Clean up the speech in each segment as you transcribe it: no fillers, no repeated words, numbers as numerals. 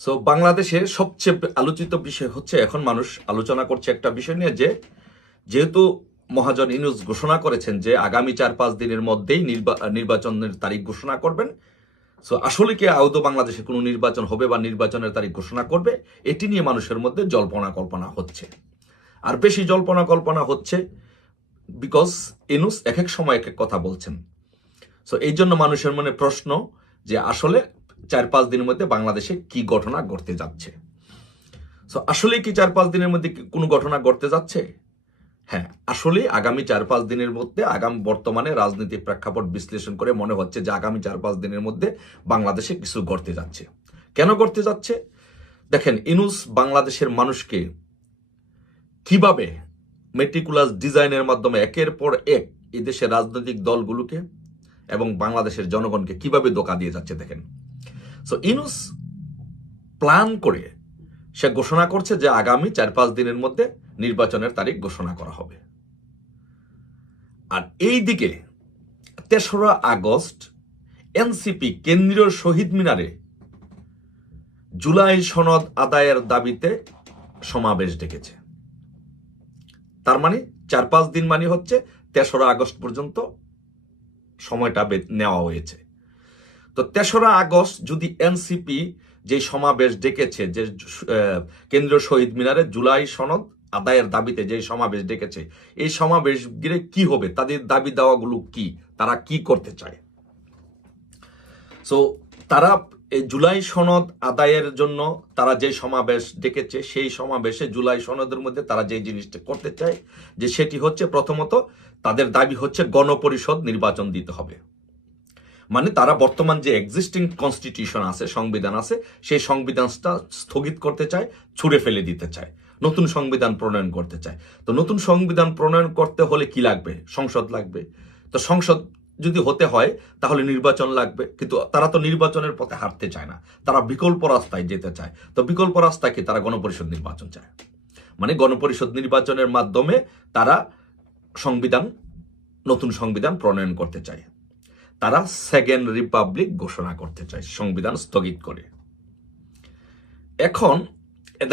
So বাংলাদেশের সবচেয়ে আলোচিত বিষয় হচ্ছে এখন মানুষ আলোচনা করছে একটা বিষয় নিয়ে যে যেহেতু মহাজন ইউনূস ঘোষণা করেছেন যে আগামী 4-5 দিনের মধ্যেই নির্বাচনের তারিখ ঘোষণা করবেন। সো আসলে কি আদৌ বাংলাদেশে কোনো নির্বাচন হবে বা নির্বাচনের তারিখ ঘোষণা করবে, এটি নিয়ে মানুষের মধ্যে জল্পনা কল্পনা হচ্ছে। আর বেশি জল্পনা কল্পনা হচ্ছে বিকজ ইউনূস এক এক সময় এক এক কথা বলছেন। সো এই জন্য মানুষের মনে প্রশ্ন যে আসলে 4-5 দিনের মধ্যে বাংলাদেশে কি ঘটনা ঘটতে যাচ্ছে। সো আসলে কি 4-5 দিনের মধ্যে কোনো ঘটনা ঘটতে যাচ্ছে? হ্যাঁ, আসলে আগামী 4-5 দিনের মধ্যে বর্তমানে রাজনৈতিক প্রেক্ষাপট বিশ্লেষণ করে মনে হচ্ছে যে আগামী 4-5 দিনের মধ্যে বাংলাদেশে কিছু ঘটতে যাচ্ছে। কেন ঘটতে যাচ্ছে? দেখেন, ইউনূস বাংলাদেশের মানুষকে কিভাবে মেটিকুলাস ডিজাইনের মাধ্যমে একের পর এক এই দেশের রাজনৈতিক দলগুলোকে এবং বাংলাদেশের জনগণকে কিভাবে ধোঁকা দিয়ে যাচ্ছে দেখেন। সো ইউনূস প্ল্যান করে সে ঘোষণা করছে যে আগামী 4-5 দিনের মধ্যে নির্বাচনের তারিখ ঘোষণা করা হবে। আর এই দিকে 3রা আগস্ট এনসিপি কেন্দ্রীয় শহীদ মিনারে জুলাই সনদ আদায়ের দাবিতে সমাবেশ ডেকেছে। তার মানে 4-5 দিন মানে হচ্ছে 3রা আগস্ট পর্যন্ত সময়টা নেওয়া হয়েছে। তো 3রা আগস্ট যদি এনসিপি যে সমাবেশ ডেকেছে, যে কেন্দ্রীয় শহীদ মিনারে জুলাই সনদ আদায়ের দাবিতে যে সমাবেশ ডেকেছে, এই সমাবেশ গিরে কি হবে, তাদের দাবি দাওয়াগুলো কি, তারা কি করতে চায়। সো তারা এই জুলাই সনদ আদায়ের জন্য তারা যে সমাবেশ ডেকেছে, সেই সমাবেশে জুলাই সনদের মধ্যে তারা যে জিনিসটা করতে চায় যে সেটি হচ্ছে প্রথমত তাদের দাবি হচ্ছে গণপরিষদ নির্বাচন দিতে হবে। মানে তারা বর্তমান যে এক্সিস্টিং কনস্টিটিউশন আছে, সংবিধান আছে, সেই সংবিধানটা স্থগিত করতে চায়, ছুঁড়ে ফেলে দিতে চায়, নতুন সংবিধান প্রণয়ন করতে চায়। তো নতুন সংবিধান প্রণয়ন করতে হলে কি লাগবে? সংসদ লাগবে। তো সংসদ যদি হতে হয় তাহলে নির্বাচন লাগবে, কিন্তু তারা তো নির্বাচনের পথে হাঁটতে চায় না, তারা বিকল্প রাস্তায় যেতে চায়। তো বিকল্প রাস্তায় কি? তারা গণপরিষদ নির্বাচন চায়। মানে গণপরিষদ নির্বাচনের মাধ্যমে তারা নতুন সংবিধান প্রণয়ন করতে চায়। তারা সেকেন্ড রিপাবলিক ঘোষণা করতে চায় সংবিধান স্থগিত করে। এখন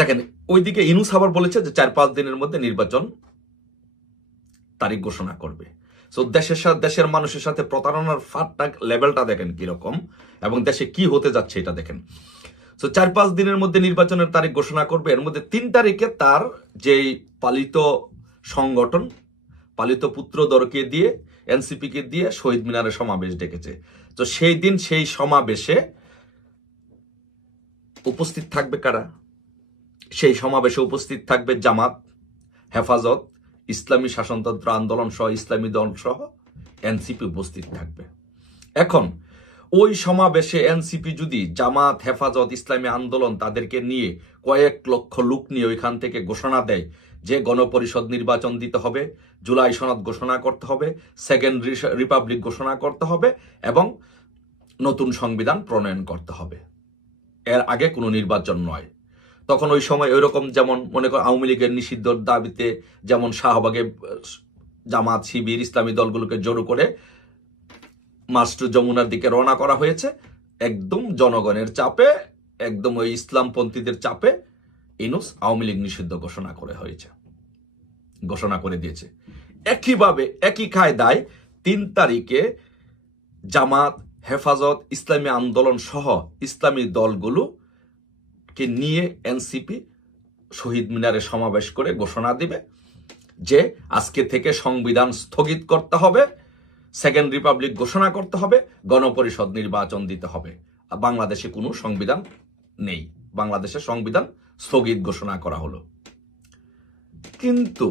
দেখেন, ওইদিকে ইউনূস আবার বলেছে যে 4-5 দিনের মধ্যে নির্বাচন তারিখ ঘোষণা করবে। সো দেশের মানুষের সাথে প্রতারণার ফাটটা লেভেলটা দেখেন কিরকম, এবং দেশে কি হতে যাচ্ছে এটা দেখেন। সো 4-5 দিনের মধ্যে নির্বাচনের তারিখ ঘোষণা করবে। এর মধ্যে 3 তারিখে তার যেই পালিত সংগঠন, পালিত পুত্রদরকে দিয়ে, এনসিপিকে দিয়ে শহীদ মিনারে সমাবেশ ডেকেছে। তো সেই দিন সেই সমাবেশে উপস্থিত থাকবে কারা? সেই সমাবেশে উপস্থিত থাকবে জামাত, হেফাজত, ইসলামী শাসনতন্ত্র আন্দোলন সহ ইসলামী দল সহ এনসিপি উপস্থিত থাকবে। এখন ওই সমাবেশে এনসিপি যদি জামাত, হেফাজত, ইসলামী আন্দোলন তাদেরকে নিয়ে কয়েক লক্ষ লোক নিয়ে ওইখান থেকে ঘোষণা দেয় যে গণপরিষদ নির্বাচন দিতে হবে, জুলাই সনদ ঘোষণা করতে হবে, সেকেন্ড রিপাবলিক ঘোষণা করতে হবে এবং নতুন সংবিধান প্রণয়ন করতে হবে, এর আগে কোনো নির্বাচন নয়, তখন ওই সময় ওইরকম যেমন মনে কর আওয়ামী লীগের নিষিদ্ধর দাবিতে যেমন শাহবাগে জামাত, শিবির, ইসলামী দলগুলোকে জড়ো করে মাস্টার যমুনার দিকে রওনা করা হয়েছে, একদম জনগণের চাপে, একদম ওই ইসলামপন্থীদের চাপে ইউনূস আওয়ামী লীগ নিষিদ্ধ ঘোষণা করে দিয়েছে। একইভাবে একই কায়দায় 3 তারিখে জামাত, হেফাজত, ইসলামী আন্দোলন সহ ইসলামী দলগুলোকে নিয়ে এনসিপি শহীদ মিনারে সমাবেশ করে ঘোষণা দিবে যে আজকে থেকে সংবিধান স্থগিত করতে হবে, সেকেন্ড রিপাবলিক ঘোষণা করতে হবে, গণপরিষদ নির্বাচন দিতে হবে। বাংলাদেশে কোনো সংবিধান নেই, বাংলাদেশের সংবিধান স্থগিত ঘোষণা করা হলো। কিন্তু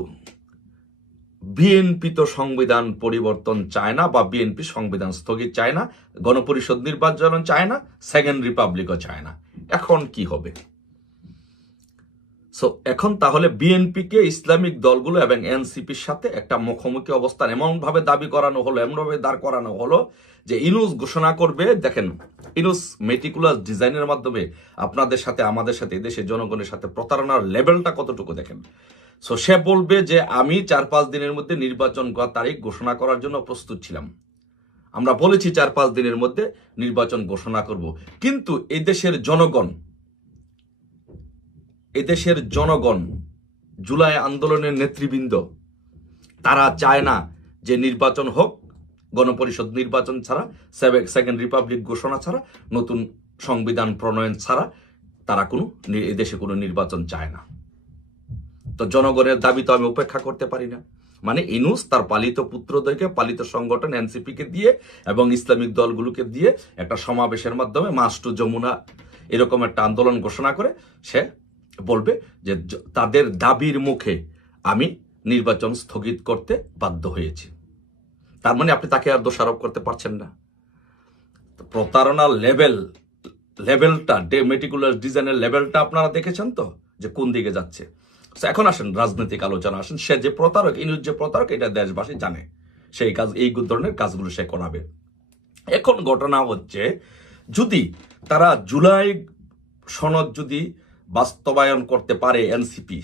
বিএনপি তো সংবিধান পরিবর্তন চায় না, বা বিএনপি সংবিধান স্থগিত চায় না, গণপরিষদ নির্বাচন চায় না, সেকেন্ড রিপাবলিকও চায় না। এখন কি হবে? সো এখন তাহলে বিএনপিকে ইসলামিক দলগুলো এবং এনসিপির সাথে একটা মুখোমুখি অবস্থান এমনভাবে দাবি করানো হলো, এমনভাবে দাঁড় করানো হলো যে ইউনূস ঘোষণা করবে। দেখেন, ইউনূস মেটিকুলাস ডিজাইনের মাধ্যমে আপনাদের সাথে, আমাদের সাথে, দেশের জনগণের সাথে প্রতারণার লেভেলটা কতটুকু দেখেন। সো সে বলবে যে আমি 4-5 দিনের মধ্যে নির্বাচন তারিখ ঘোষণা করার জন্য প্রস্তুত ছিলাম, আমরা বলেছি 4-5 দিনের মধ্যে নির্বাচন ঘোষণা করব, কিন্তু এই দেশের জনগণ এদেশের জনগণ, জুলাই আন্দোলনের নেতৃবৃন্দ, তারা চায় না যে নির্বাচন হোক, গণপরিষদ নির্বাচন ছাড়া, সেকেন্ড রিপাবলিক ঘোষণা ছাড়া, নতুন সংবিধান প্রণয়ন ছাড়া তারা এদেশে কোনো নির্বাচন চায় না। তো জনগণের দাবি তো আমি উপেক্ষা করতে পারি না। মানে ইনুস তার পালিত পুত্রদেরকে, পালিত সংগঠন এনসিপিকে দিয়ে এবং ইসলামিক দলগুলোকে দিয়ে একটা সমাবেশের মাধ্যমে মার্চ টু যমুনা এরকম একটা আন্দোলন ঘোষণা করে সে বলবে যে তাদের দাবির মুখে আমি নির্বাচন স্থগিত করতে বাধ্য হয়েছি। তার মানে আপনি তাকে আর দোষারোপ করতে পারছেন না। প্রতারণার লেভেলটা, মেটিকুলাস ডিজাইনের লেভেলটা আপনারা দেখেছেন তো যে কোন দিকে যাচ্ছে। এখন আসেন রাজনৈতিক আলোচনা আসেন। সে যে প্রতারক, ইনুস যে প্রতারক, এটা দেশবাসী জানে। সেই কাজ, এই ধরনের কাজগুলো সে করাবে। এখন ঘটনা হচ্ছে, যদি তারা জুলাই সনদ যদি বাস্তবায়ন করতে পারে এনসিপি,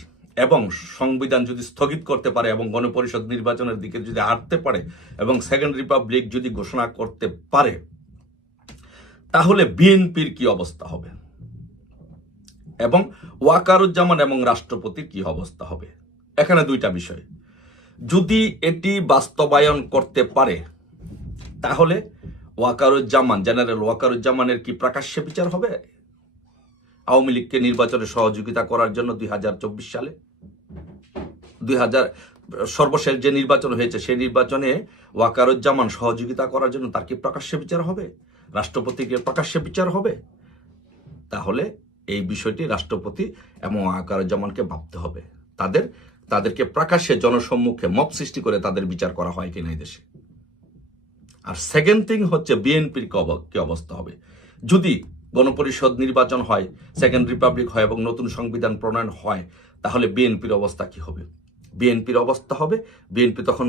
এবং সংবিধান যদি স্থগিত করতে পারে এবং গণপরিষদ নির্বাচনের দিকে যদি হাঁটতে পারে এবং সেকেন্ড রিপাবলিক যদি ঘোষণা করতে পারে, তাহলে বিএনপির কি অবস্থা হবে এবং ওয়াকারুজ্জামান এবং রাষ্ট্রপতির কি অবস্থা হবে। এখানে দুইটা বিষয়। যদি এটি বাস্তবায়ন করতে পারে, তাহলে ওয়াকারুজ্জামান, জেনারেল ওয়াকারুজ্জামানের কি প্রকাশ্যে বিচার হবে আওয়ামী লীগকে নির্বাচনে সহযোগিতা করার জন্য 2024 সালে? সর্বশেষ যে নির্বাচন হয়েছে সেই নির্বাচনে ওয়াকারুজ্জামান সহযোগিতা করার জন্য তার কি প্রকাশ্যে বিচার হবে? রাষ্ট্রপতিকে প্রকাশ্যে বিচার হবে? তাহলে এই বিষয়টি রাষ্ট্রপতি এবং ওয়াকারুজ্জামানকে ভাবতে হবে। তাদেরকে প্রকাশ্যে জনসম্মুখে মব সৃষ্টি করে তাদের বিচার করা হয় কিনা এই দেশে। আর সেকেন্ড থিং হচ্ছে বিএনপির কি অবস্থা হবে যদি গণপরিষদ নির্বাচন হয়, সেকেন্ড রিপাবলিক হয় এবং নতুন সংবিধান প্রণয়ন হয়, তাহলে বিএনপির অবস্থা কি হবে? বিএনপির অবস্থা হবে, বিএনপি তখন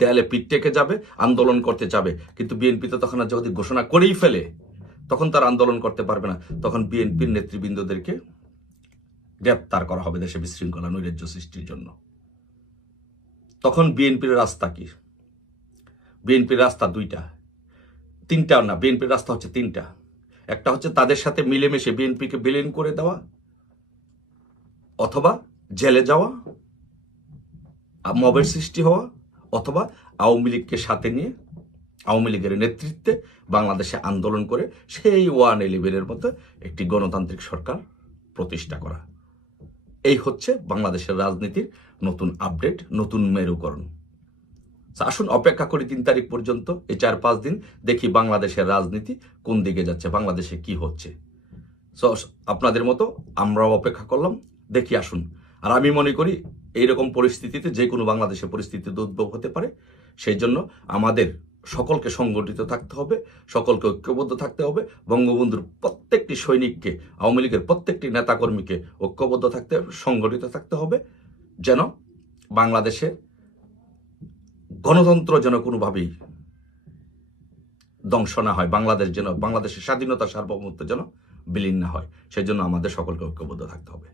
দেয়ালে পিঠ টেকে যাবে, আন্দোলন করতে যাবে। কিন্তু বিএনপি তো তখন যদি ঘোষণা করেই ফেলে, তখন তার আন্দোলন করতে পারবে না। তখন বিএনপির নেতৃবৃন্দদেরকে গ্রেপ্তার করা হবে দেশে বিশৃঙ্খলা নৈরাজ্য সৃষ্টির জন্য। তখন বিএনপির রাস্তা কি? বিএনপির রাস্তা তিনটা না, বিএনপির রাস্তা হচ্ছে তিনটা। একটা হচ্ছে তাদের সাথে মিলেমিশে বিএনপিকে বিলীন করে দেওয়া, অথবা জেলে যাওয়া, মবের সৃষ্টি হওয়া, অথবা আওয়ামী লীগকে সাথে নিয়ে আওয়ামী লীগের নেতৃত্বে বাংলাদেশে আন্দোলন করে সেই 111-এর মতো একটি গণতান্ত্রিক সরকার প্রতিষ্ঠা করা। এই হচ্ছে বাংলাদেশের রাজনীতির নতুন আপডেট, নতুন মেরুকরণ। আসুন অপেক্ষা করি 3 তারিখ পর্যন্ত, এই 4-5 দিন দেখি বাংলাদেশের রাজনীতি কোন দিকে যাচ্ছে, বাংলাদেশে কি হচ্ছে। আপনাদের মতো আমরাও অপেক্ষা করলাম, দেখি আসুন। আর আমি মনে করি এইরকম পরিস্থিতিতে যে কোনো বাংলাদেশের পরিস্থিতিতে উদ্ভব হতে পারে। সেই জন্য আমাদের সকলকে সংগঠিত থাকতে হবে, সকলকে ঐক্যবদ্ধ থাকতে হবে। বঙ্গবন্ধুর প্রত্যেকটি সৈনিককে, আওয়ামী লীগের প্রত্যেকটি নেতাকর্মীকে ঐক্যবদ্ধ থাকতে হবে, সংগঠিত থাকতে হবে, যেন বাংলাদেশে গণতন্ত্র যেন কোনোভাবেই ধ্বংস না হয়, বাংলাদেশের স্বাধীনতা সার্বভৌমত্ব যেন বিলীন না হয়। সেই জন্য আমাদের সকলকে ঐক্যবদ্ধ থাকতে হবে।